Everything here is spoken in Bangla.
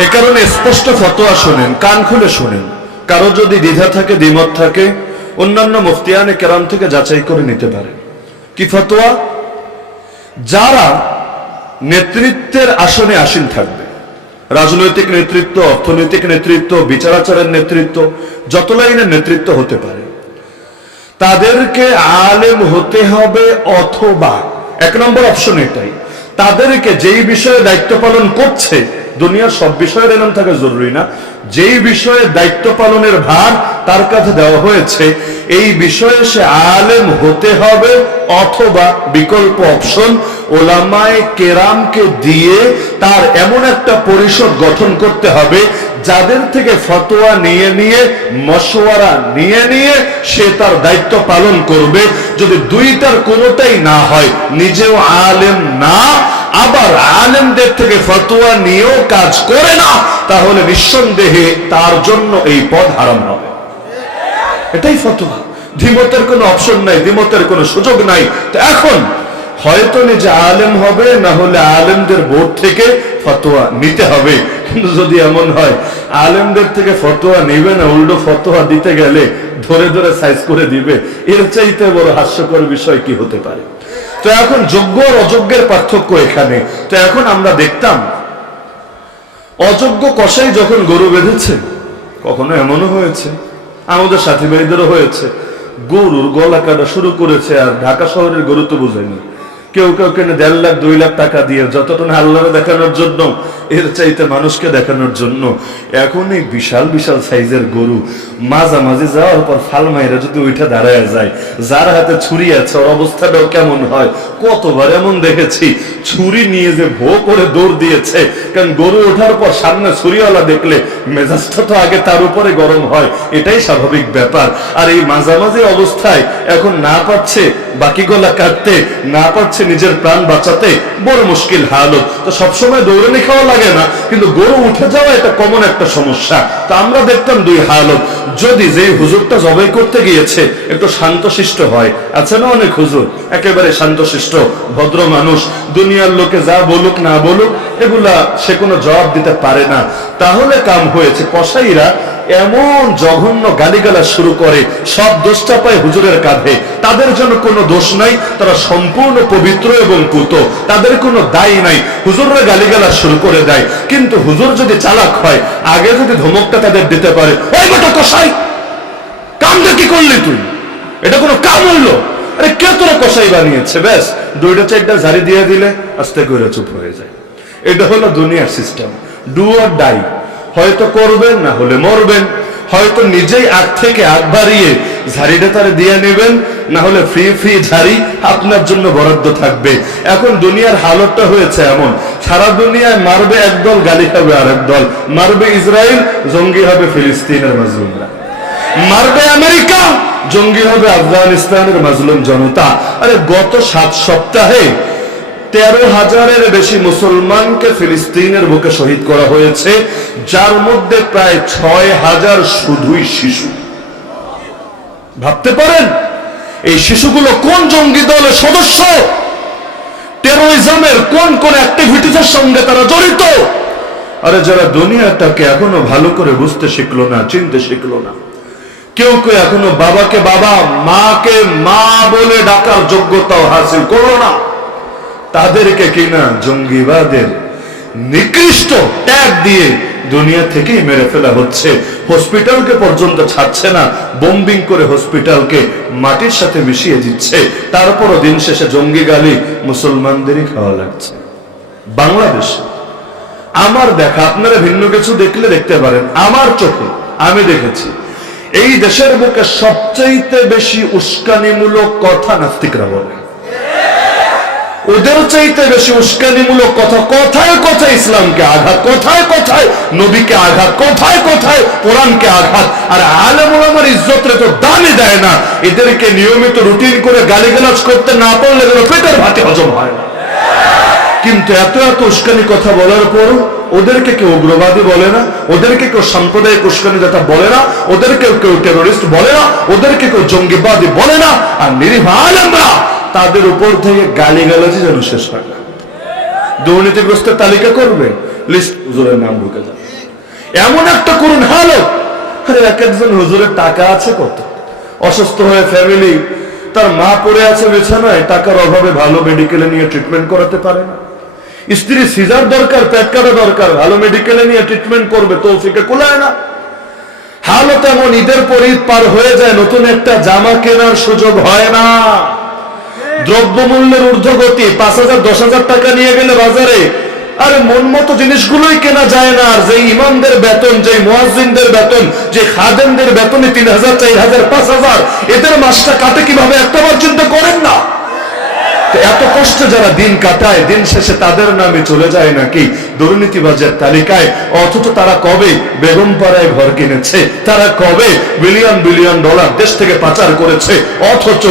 এ কারণে স্পষ্ট ফতোয়া শোনেন, কান খুলে শোনেন। কারো যদি দ্বিধা থাকে, দ্বিমত থাকে, অন্যান্য মুফতিয়ানে কেরাম থেকে যাচাই করে নিতে পারে। কি ফতোয়া? যারা নেতৃত্বের আসনে আসীন থাকবে, রাজনৈতিক নেতৃত্ব, অর্থনৈতিক নেতৃত্ব, বিচারাচারের নেতৃত্ব, যত লাইনের নেতৃত্ব হতে পারে, তাদেরকে আলেম হতে হবে, অথবা এক নম্বর অপশন এটাই, তাদেরকে যেই বিষয়ে দায়িত্ব পালন করছে, দুনিয়ার সব বিষয়ের এরকম থাকা জরুরি না, যেই বিষয়ে দায়িত্ব পালনের ভার তার কাছে দেওয়া হয়েছে, এই বিষয়ে সে আলেম হতে হবে, অথবা বিকল্প অপশন ওলামায়ে কেরামকে দিয়ে তার এমন একটা পরিষদ গঠন করতে হবে যাদের থেকে ফতোয়া নিয়ে নিয়ে, মশওয়ারা নিয়ে নিয়ে সে তার দায়িত্ব পালন করবে। যদি দুইটার কোনোটাই না হয়, নিজেও আলেম না, আবার আলেমদের থেকে ফতোয়া নিয়েও কাজ করে না, তাহলে নিঃসন্দেহে তার জন্য এই পদ হারাম হবে। এটাই ফতোয়া। দ্বিমতের কোনো অপশন নাই, দ্বিমতের কোনো সুযোগ নাই। তো এখন হয়তো নিজে আলেম হবে, না হলে আলেমদের বোর্ড থেকে ফতোয়া নিতে হবে। কিন্তু যদি এমন হয় আলেমদের থেকে ফতোয়া নিবে না, উল্টো ফতোয়া দিতে গেলে ধরে ধরে সাইজ করে দিবে, এর চাইতে বড় হাস্যকর বিষয় কি হতে পারে? তো এখন যোগ্য আর অযোগ্যের পার্থক্য এখানে। তো এখন আমরা দেখতাম অযোগ্য কসাই যখন গরু বেঁধেছে, কখনো এমনও হয়েছে, আমাদের সাথী ভাইদেরও হয়েছে, গরুর গলা কাটা শুরু করেছে, আর ঢাকা শহরের গরু তো বুঝেনি, কেউ কেউ কেনে 1.5 লাখ 2 লাখ টাকা দিয়ে, যতটা আল্লাহরে দেখানোর জন্য, এর চাইতে মানুষকে দেখানোর জন্য। এখন এই বিশাল বিশাল সাইজের গরু মাঝামাঝি যাওয়ার পর ফাল মাইরা যদি ওইটা দাঁড়ায় যায়, যার হাতে ছুরি আছে ওর অবস্থাটাও কেমন হয়। কতবার এমন দেখেছি, ছুরি নিয়ে যে ভো করে দৌড় দিয়েছে, কারণ গরু ওঠার পর সামনে ছুরিওয়ালা দেখলে মেজাজটা তো আগে তার উপরে গরম হয়, এটাই স্বাভাবিক ব্যাপার। আর এই মাঝামাঝি অবস্থায় এখন না পারছে বাকি গলা কাটতে, না পারছে নিজের প্রাণ বাঁচাতে, বড় মুশকিল হালত। তো সবসময় দৌড়ানি খাওয়া লাগে না, কিন্তু গরু উঠে যাওয়া এটা কমন একটা সমস্যা। তো আমরা দেখতাম দুই হালত। যদি যে হুজুরটা জবাই করতে গিয়েছে একটু শান্তশিষ্ট হয়, আছে না অনেক হুজুর একেবারে শান্তশিষ্ট ভদ্র মানুষ, দুনিয়ার লোকে যা বলুক না বলুক এগুলা সে কোনো জবাব দিতে পারে না, তাহলে কাম হয়েছে। কসাইরা এমন জঘন্য গালিগালা শুরু করে, সব দোষটা পায় হুজুরের কাঁধে। তাদের জন্য কোনো দোষ নাই, তারা সম্পূর্ণ পবিত্র এবং পুত, তাদের কোনো দায়ী নাই। হুজুররা গালিগালা শুরু করে দেয়, কিন্তু হুজুর যদি চালাক হয়, আগে যদি ধমকটা তাদের দিতে পারে, ওই বেটা কসাই, কামটা কি করলি তুই, এটা কোনো কাম হইলো? আরে কে তোরা কসাই বানিয়েছে? ব্যাস 2টা 4টা ঝাড়ি দিয়ে দিলে আস্তে করে চুপ হয়ে যায়। এটা হলো দুনিয়ার সিস্টেম, ডু অর ডাই। হয়তো করবেন, না হলে মরবেন। হয়তো নিজেই আগ থেকে আগ বাড়িয়ে ঝাড়িটা তারা দিয়ে নেবেন, না হলে ফ্রি ফ্রি ঝাড়ি আপনার জন্য বরাদ্দ থাকবে। এখন দুনিয়ার হালতটা হয়েছে এমন, সারা দুনিয়ায় মারবে একদল, গালি খাবে আরেক দল। মারবে ইসরায়েল, জঙ্গি হবে ফিলিস্তিনের মাজলুমরা। মারবে আমেরিকা, জঙ্গি হবে আফগানিস্তানের মাজলুম জনতা। আরে গত 7 সপ্তাহে 13,000-এর বেশি মুসলমানকে ফিলিস্তিনের বুকে শহীদ করা হয়েছে, যার মধ্যে প্রায় 6,000 শুধুই শিশু। ভাবতে পারেন এই শিশুগুলো কোন জঙ্গি দলের সদস্য, টেরোরিজমের কোন কোন অ্যাক্টিভিটিসের সঙ্গে তারা জড়িত। আরে যারা দুনিয়াটাকে এখনো ভালো করে বুঝতে শিখলো না, চিনতে শিখলো না, কেউ কেউ এখনো বাবাকে বাবা, মাকে মা বলে ডাকার যোগ্যতাও হাসিল করলো না, তাদেরকে কিনা জঙ্গিবাদের নিকৃষ্ট ট্যাগ দিয়ে দুনিয়া থেকেই মেরে ফেলা হচ্ছে। হসপিটালকে পর্যন্ত ছাড়ছে না, বোম্বিং করে হসপিটালকে মাটির সাথে মিশিয়ে দিচ্ছে। তারপরও দিন শেষে জঙ্গি গালি মুসলমানদেরই খাওয়া লাগছে। বাংলাদেশে আমার দেখা, আপনারা ভিন্ন কিছু দেখলে দেখতে পারেন, আমার চোখে আমি দেখেছি এই দেশের বুকে সবচাইতে বেশি উস্কানিমূলক কথা নাস্তিকরা বলে। ওদের চাইতে বেশি উস্কানিমূলক কথা, কথায় কথায় ইসলামকে আঘাত, কথায় কথায় নবীকে আঘাত, কথায় কথায় কোরআনকে আঘাত। আর আলেম ওলামার ইজ্জতরে তো দামই দেয় না। এদেরকে নিয়মিত রুটিন করে গালিগালাজ করতে না পারলে পেটের ভাতে হজম হয় না। কিন্তু এত এত উস্কানি কথা বলার পরও ওদেরকে কেউ উগ্রবাদী বলে না, ওদেরকে কেউ সাম্প্রদায়িক উস্কানিদাতা বলে না, ওদেরকে কেউ টেরোরিস্ট বলে না, ওদেরকে কেউ জঙ্গিবাদী বলে না। আর নিরীহ আলেমরা তাদের উপর থেকে গালিগালাজি যেন শেষ হয় না। দুর্নীতিগ্রস্তের তালিকা করবে, লিস্ট হুজুরের নাম ঢুকে যাবে। এমন একটা করুন হালত। আরে এক একজন হুজুরের টাকা আছে কত, অসুস্থ হয়ে ফ্যামিলি, তার মা পড়ে আছে বিছানায়, টাকার অভাবে ভালো মেডিকেলে নিয়ে ট্রিটমেন্ট করাতে পারে না, স্ত্রী সিজার দরকার, পেট কাটা দরকার, ভালো মেডিকেলে নিয়ে ট্রিটমেন্ট করবে, তৌফিকে কুলায় না। হালত এমন, ঈদের পর ঈদ পার হয়ে যায়, নতুন একটা জামা কেনার সুযোগ হয় না। দ্রব্যমূল্যের ঊর্ধ্বগতি, 5,000 10,000 টাকা নিয়ে গেলে বাজারে আরে মন মতো জিনিসগুলোই কেনা যায় না। আর যে ইমামদের বেতন, যে মুয়াজ্জিনদের বেতন, যে খাদেমদের বেতনে 3,000 4,000 5,000, এদের মাসটা কাটে কিভাবে একটাবার চিন্তা করেন না? এত কষ্টে যারা দিন কাটায়, দিন শেষে তাদের নামে চলে যায় নাকি দুর্নীতিবাজের তালিকায়। অথচ তারা কবে বেগমপাড়ায় ঘর কিনেছে, তারা কবে বিলিয়ন বিলিয়ন ডলার দেশ থেকে পাচার করেছে, অথচ